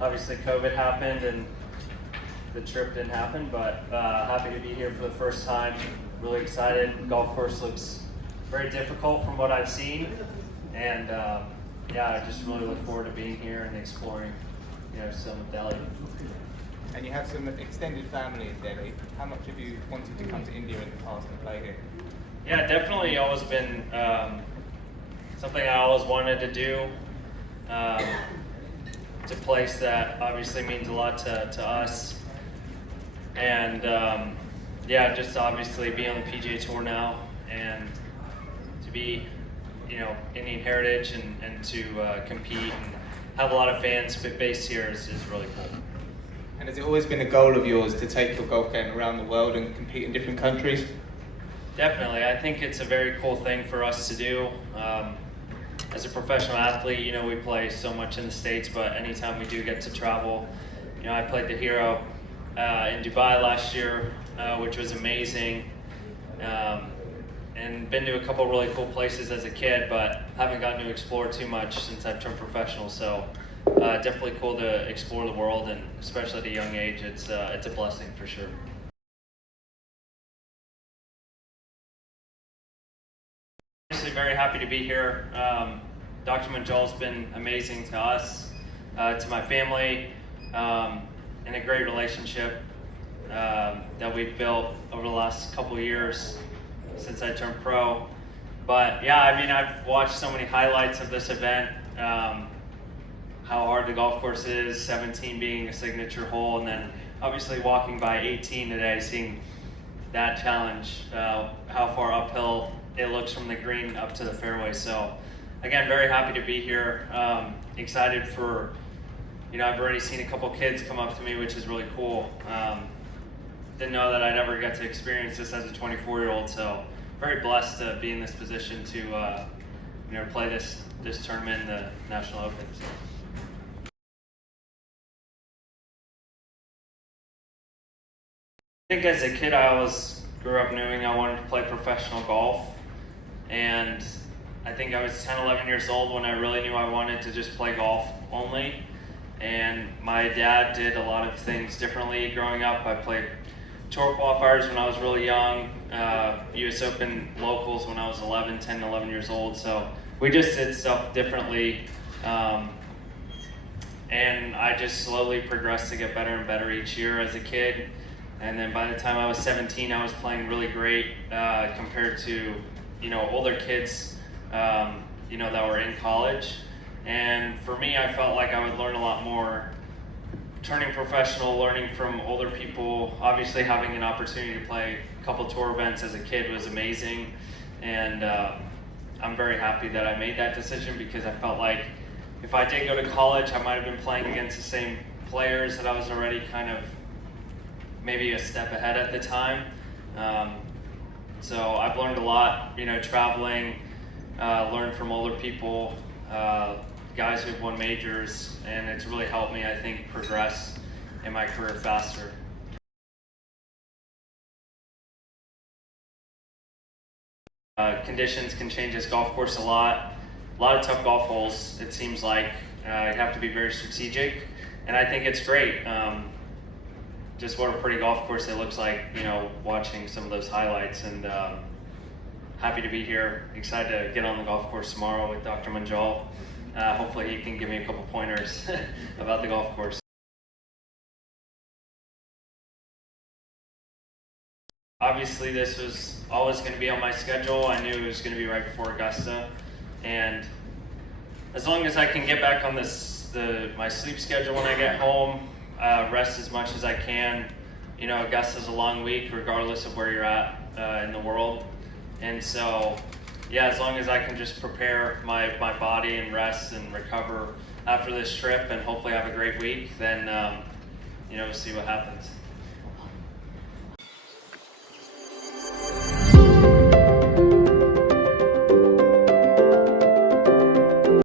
Obviously COVID happened and the trip didn't happen, but happy to be here for the first time. Really excited. The golf course looks very difficult from what I've seen, and yeah, I just really look forward to being here and exploring, some of Delhi. And you have some extended family in Delhi. How much have you wanted to come to India in the past and play here? Yeah, definitely always been something I always wanted to do. It's a place that obviously means a lot to us. And yeah, just obviously be on the PGA Tour now and to be, Indian heritage and to compete and have a lot of fans based here is really cool. And has it always been a goal of yours to take your golf game around the world and compete in different countries? Definitely. I think it's a very cool thing for us to do. As a professional athlete, we play so much in the States, but anytime we do get to travel, I played the Hero in Dubai last year, which was amazing. And been to a couple really cool places as a kid, but haven't gotten to explore too much since I've turned professional. So definitely cool to explore the world, and especially at a young age, it's a blessing for sure. Obviously very happy to be here. Dr. Manjal's been amazing to us, to my family, and a great relationship that we've built over the last couple of years since I turned pro. But yeah, I've watched so many highlights of this event, how hard the golf course is, 17 being a signature hole, and then obviously walking by 18 today, seeing that challenge, how far uphill it looks from the green up to the fairway. So again, very happy to be here. Excited for, I've already seen a couple kids come up to me, which is really cool. Didn't know that I'd ever get to experience this as a 24-year-old, so very blessed to be in this position to play this tournament in the National Open. So. I think as a kid, I always grew up knowing I wanted to play professional golf, and I think I was 10, 11 years old when I really knew I wanted to just play golf only. And my dad did a lot of things differently growing up. I played tour qualifiers when I was really young, US Open locals when I was 10, 11 years old. So we just did stuff differently. And I just slowly progressed to get better and better each year as a kid. And then by the time I was 17, I was playing really great compared to, older kids, that were in college. And for me, I felt like I would learn a lot more turning professional, learning from older people. Obviously having an opportunity to play a couple tour events as a kid was amazing. And I'm very happy that I made that decision, because I felt like if I did go to college, I might have been playing against the same players that I was already kind of maybe a step ahead at the time. So I've learned a lot, traveling, learned from older people, guys who've won majors, and it's really helped me, I think, progress in my career faster. Conditions can change this golf course a lot of tough golf holes, it seems like. You have to be very strategic, and I think it's great. Just what a pretty golf course it looks like, watching some of those highlights, and happy to be here. Excited to get on the golf course tomorrow with Dr. Manjal. Hopefully he can give me a couple pointers about the golf course. Obviously this was always going to be on my schedule. I knew it was going to be right before Augusta, and as long as I can get back on my sleep schedule when I get home, rest as much as I can. Augusta's a long week regardless of where you're at in the world, and so yeah, as long as I can just prepare my body and rest and recover after this trip and hopefully have a great week, then we'll see what happens.